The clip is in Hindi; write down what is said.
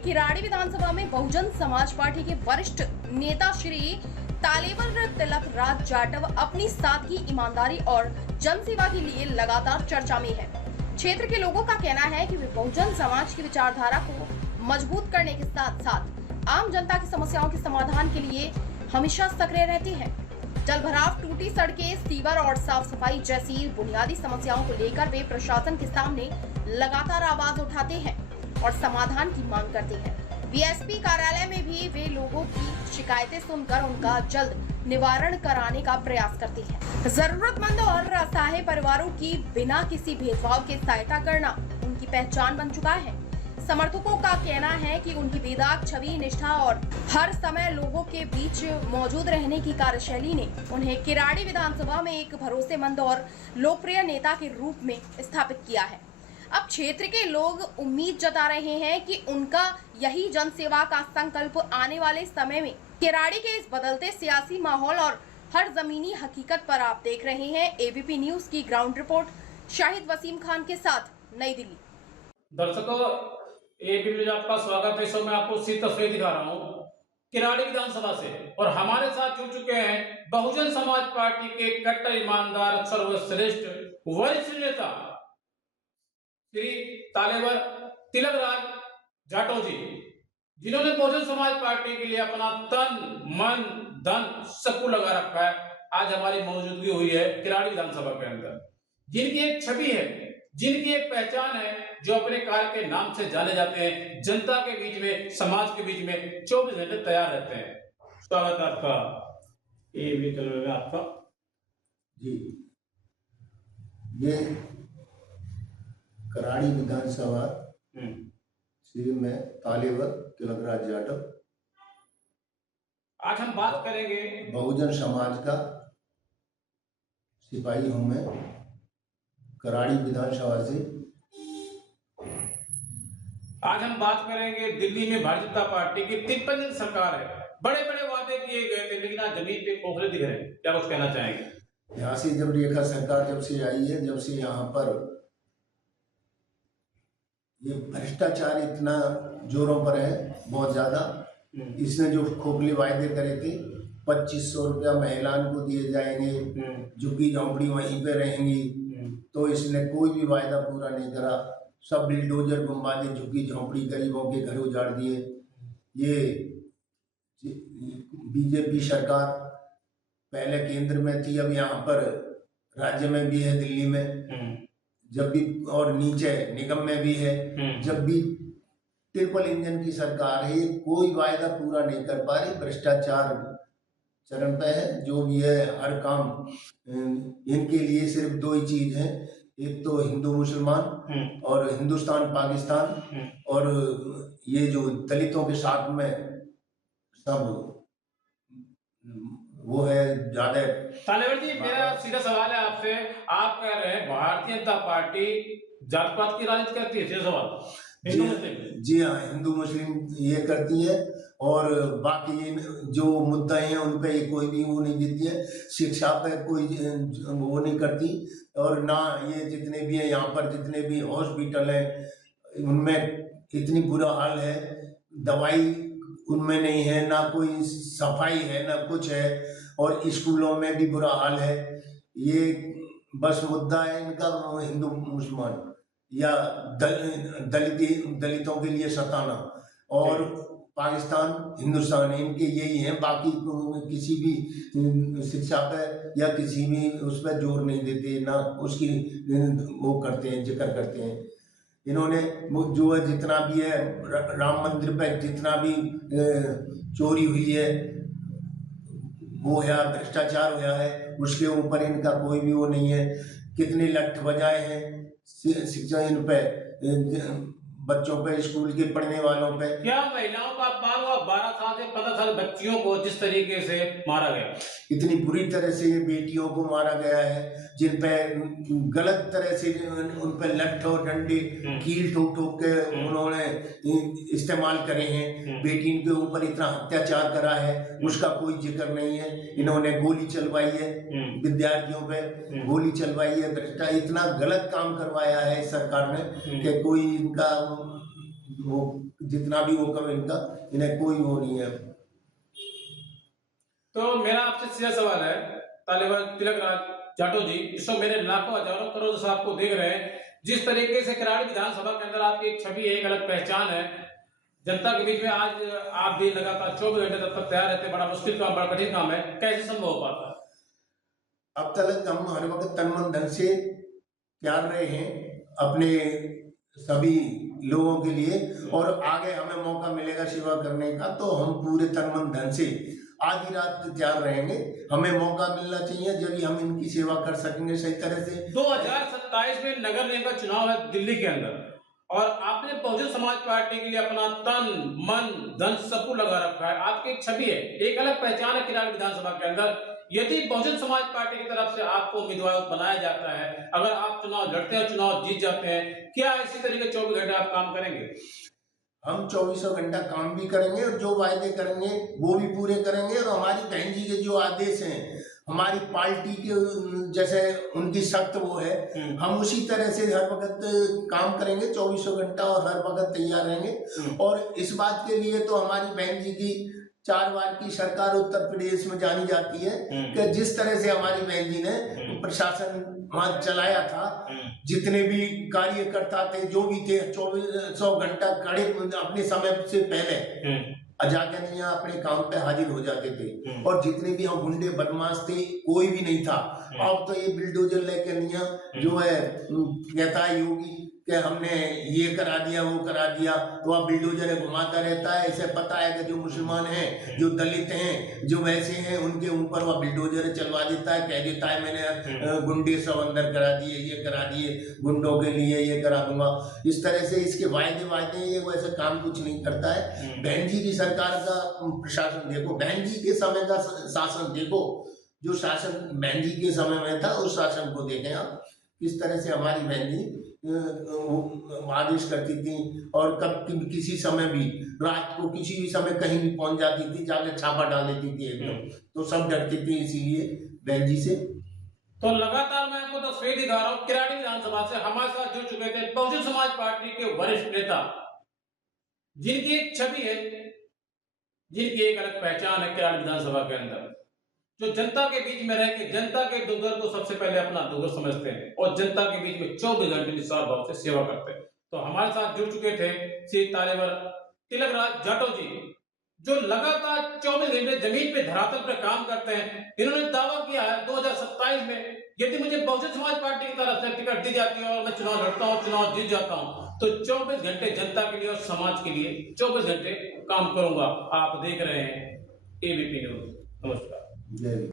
किराड़ी विधानसभा में बहुजन समाज पार्टी के वरिष्ठ नेता श्री तालेवर तिलक राज जाटव अपनी सादगी, ईमानदारी और जनसेवा के लिए लगातार चर्चा में है। क्षेत्र के लोगों का कहना है कि वे बहुजन समाज की विचारधारा को मजबूत करने के साथ साथ आम जनता की समस्याओं के समाधान के लिए हमेशा सक्रिय रहते हैं। जल भराव, टूटी सड़कें, सीवर और साफ सफाई जैसी बुनियादी समस्याओं को लेकर वे प्रशासन के सामने लगातार आवाज उठाते हैं और समाधान की मांग करते हैं। बीएसपी कार्यालय में भी वे लोगों की शिकायतें सुनकर उनका जल्द निवारण कराने का प्रयास करते हैं। जरूरतमंद और असहाय परिवारों की बिना किसी भेदभाव के सहायता करना उनकी पहचान बन चुका है। समर्थकों का कहना है कि उनकी बेदाग छवि, निष्ठा और हर समय लोगों के बीच मौजूद रहने की कार्यशैली ने उन्हें किराड़ी विधानसभा में एक भरोसेमंद और लोकप्रिय नेता के रूप में स्थापित किया है। अब क्षेत्र के लोग उम्मीद जता रहे हैं कि उनका यही जनसेवा का संकल्प आने वाले समय में किराड़ी के इस बदलते सियासी माहौल और हर जमीनी हकीकत पर आप देख रहे हैं एबीपी न्यूज की ग्राउंड रिपोर्ट शाहिद वसीम खान के साथ, नई दिल्ली। दर्शकों, एबीपी न्यूज आपका स्वागत है। इस समय आपको सीधी तस्वीर दिखा रहा हूँ किराड़ी विधानसभा से, और हमारे साथ जुड़ चुके हैं बहुजन समाज पार्टी के कट्टर ईमानदार सर्वश्रेष्ठ वरिष्ठ नेता श्री तालेवर तिलक राज जाटव जी, जिन्होंने बहुजन समाज पार्टी के लिए अपना तन, मन, धन सब कुछ लगा रखा है। आज हमारी मौजूदगी हुई है किराड़ी विधानसभा के अंदर, जिनकी एक छवि है, जिनकी एक पहचान है, जो अपने कार्य के नाम से जाने जाते हैं, जनता के बीच में, समाज के बीच में 24 घंटे तैयार रहते हैं। स्वागत है आपका एबीपी में। आपका जी, ये किराड़ी विधानसभा से मैं तालेवर तिलक राज जाटव, आज हम बात करेंगे बहुजन समाज का सिपाही हूं मैं, किराड़ी विधानसभा से। आज हम बात करेंगे दिल्ली में भारतीय जनता पार्टी की 53 दिन सरकार है। बड़े बड़े वादे किए गए थे, लेकिन आज जमीन पे खोखले दिख रहे हैं। क्या कुछ कहना चाहेंगे? यहाँ से जब रेखा सरकार जब से आई है, जब से यहाँ पर ये भ्रष्टाचार इतना जोरों पर है, बहुत ज्यादा। इसने जो खोखले वायदे करे थे, 2500 रुपया महिलाओं को दिए जाएंगे, झुग्गी झोंपड़ी वहीं पे रहेंगी, तो इसने कोई भी वायदा पूरा नहीं करा। सब बिल्डोजर घुमा दे, झुग्गी झोंपड़ी गरीबों के घर उजाड़ दिए। ये बीजेपी सरकार पहले केंद्र में थी, अब यहाँ पर राज्य में भी है, दिल्ली में जब भी, और नीचे निगम में भी है। जब भी ट्रिपल इंजन की सरकार है, कोई वायदा पूरा नहीं कर पा रही, भ्रष्टाचार चरण पे है। जो भी है हर काम इनके लिए सिर्फ दो ही चीज है, एक तो हिंदू मुसलमान और हिंदुस्तान पाकिस्तान, और ये जो दलितों के साथ में सब वो है ज्यादा। तालेवर जी, मेरा सीधा सवाल है आपसे। आप कह रहे हैं भारतीय जनता पार्टी जात पात की राजनीति करती है, सीधा सवाल। जी हाँ, हिंदू मुस्लिम ये करती है, और बाकी जो मुद्दे हैं उन पे कोई भी वो नहीं देती है। शिक्षा पे कोई वो नहीं करती, और ना ये जितने भी है यहाँ पर, जितने भी हॉस्पिटल है उनमें इतनी बुरा हाल है, दवाई उनमें नहीं है, ना कोई सफाई है, ना कुछ है, और स्कूलों में भी बुरा हाल है। ये बस मुद्दा है इनका हिंदू मुसलमान या दलितों के लिए सताना, और पाकिस्तान हिंदुस्तान, इनके यही हैं। बाकी किसी भी शिक्षा पे या किसी भी उस पर जोर नहीं देते, ना उसकी वो करते हैं, जिक्र करते हैं। इन्होंने जो है जितना भी है, राम मंदिर पे जितना भी चोरी हुई है, वो है, भ्रष्टाचार हुआ है, उसके ऊपर इनका कोई भी वो नहीं है। कितने लठ बजाए हैं शिक्षा इन पे, बच्चों पे, स्कूल के पढ़ने वालों पे। क्या महिलाओं का बाल हुआ? 12 साल से 15 साल बच्चियों को जिस तरीके से मारा गया, इतनी बुरी तरह से बेटियों को मारा गया है, जिन पे गलत तरह से उन पे लठ और डंडे कील ठोक ठोक के उन्होंने इस्तेमाल करे हैं। बेटी के ऊपर इतना अत्याचार करा है, उसका कोई जिक्र नहीं है। इन्होंने गोली चलवाई है, विद्यार्थियों पे गोली चलवाई है, भ्रष्टाचार, इतना गलत काम करवाया है इस सरकार ने कि कोई इनका वो जितना भी वो करो इनका, इन्हें कोई वो नहीं है। तो मेरा आपसे सीधा सवाल है, तालेबर तिलक राज जाटव जी, जिसको मेरे लाखों हजारों करोड़ से आपको देख रहे हैं, जिस तरीके से किराड़ी विधानसभा के अंदर आपकी एक छवि है, एक अलग पहचान है जनता के बीच में, आज आप भी लगातार 24 घंटे तक तैयार रहते, बड़ा मुश्किल काम, बड़ा कठिन काम है, कैसे संभव हो पाता है? अब तक हम हर वक्त तन मन धन से तैयार रहे हैं अपने सभी लोगों के लिए, और आगे हमें मौका मिलेगा सेवा करने का तो हम पूरे तन मन धन से आधी रात तैयार रहेंगे। हमें मौका मिलना चाहिए जब हम इनकी सेवा कर सकेंगे सही तरह से। 2027 में नगर निगम का चुनाव है दिल्ली के अंदर, और आपने बहुजन समाज पार्टी के लिए अपना तन मन धन सब कुछ लगा रखा है। आपकी एक छवि है, एक अलग पहचान है किराड़ी विधानसभा के अंदर। यदि बहुजन समाज पार्टी की तरफ से आपको उम्मीदवार बनाया जाता है, अगर आप चुनाव लड़ते हैं, चुनाव जीत जाते हैं, क्या इसी तरीके 24 घंटे आप काम करेंगे? हम 24 घंटा काम भी करेंगे और जो वायदे करेंगे वो भी पूरे करेंगे। और हमारी बहन जी के जो आदेश हैं, हमारी पार्टी के जैसे उनकी सख्त वो है, हम उसी तरह से हर वक्त काम करेंगे, 24 घंटा और हर वक्त तैयार रहेंगे। और इस बात के लिए तो हमारी बहन जी की 4 बार की सरकार उत्तर प्रदेश में जानी जाती है कि जिस तरह से हमारी बहन जी ने प्रशासन वहां चलाया था, जितने भी कार्यकर्ता थे जो भी थे 24 घंटा खड़े अपने समय से पहले जाके नहीं अपने काम पे हाजिर हो जाते थे। और जितने भी हम गुंडे बदमाश थे कोई भी नहीं था। अब तो ये बिल्डोजर लेके नहीं जो है कहता है योगी कि हमने ये करा दिया वो करा दिया, तो अब बिल्डोजर घुमाता रहता है। इसे पता है कि जो मुसलमान हैं, जो दलित हैं, जो वैसे हैं, उनके ऊपर वह बिल्डोजर चलवा देता है, कह देता है मैंने गुंडे सब अंदर करा दिए, ये करा दिए, गुंडों के लिए ये करा दूंगा। इस तरह से इसके वायदे ये वैसे काम कुछ नहीं करता है। बहन जी की सरकार का प्रशासन देखो, बहन जी के समय का शासन देखो, जो शासन बहन जी के समय में था उस शासन को देखें आप, किस तरह से हमारी बहन जी आदेश करती थी। और कब किसी समय भी रात को किसी भी समय कहीं भी पहुंच जाती थी, जाकर छापा डाल देती थी एकदम, तो सब डरते थे इसीलिए बहन जी से। तो लगातार मैं आपको तस्वीर दिखा रहा हूँ, किराड़ी विधानसभा से हमारे साथ जुड़ चुके थे बहुजन समाज पार्टी के वरिष्ठ नेता, जिनकी एक छवि है, जिनकी एक अलग पहचान है किराड़ी विधानसभा के अंदर, जो जनता के बीच में रह के जनता के दुर्ग को सबसे पहले अपना दुर्ग समझते हैं और जनता के बीच में 24 घंटे निस्वार्थ भाव से सेवा करते हैं। तो हमारे साथ जुड़ चुके थे श्री तालेबर तिलक राज जाटव जी, जो लगातार 24 घंटे जमीन पे धरातल पर काम करते हैं। इन्होंने दावा किया है 2027 में यदि मुझे बहुजन समाज पार्टी की तरफ से टिकट दी जाती है और मैं चुनाव लड़ता हूँ, चुनाव जीत जाता हूँ, तो 24 घंटे जनता के लिए और समाज के लिए 24 घंटे काम करूंगा। आप देख रहे हैं एबीपी न्यूज। नमस्कार।